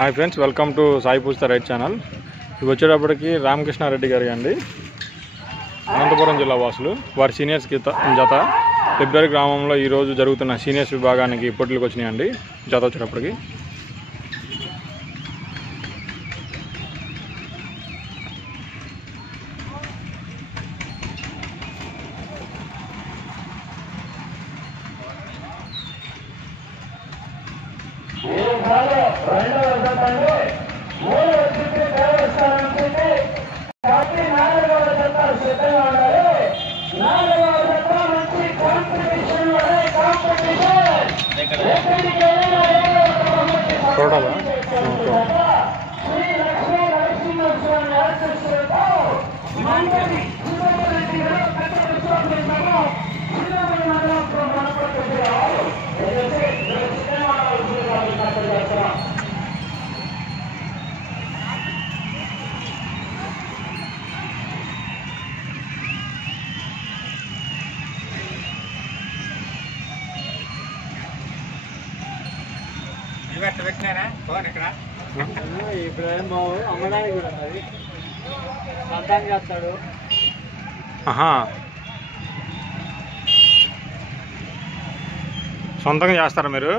Hi friends, welcome to Sai Poojitha write channel. ఇవి వచ్చేటప్పటికి రామకృష్ణారెడ్డి గారి అండి, అనంతపురం జిల్లా వాసులు. వారి సీనియర్స్ జత ఫిబ్రవరి గ్రామంలో ఈరోజు జరుగుతున్న సీనియర్స్ విభాగానికి పోటీలకు వచ్చినాయండి. జత వచ్చేటప్పటికి చూడాలా ఇప్పుడేమో అమ్మడానికి కూడా ఉన్నది, సంతానం చేస్తాడు. సొంతంగా చేస్తారా మీరు?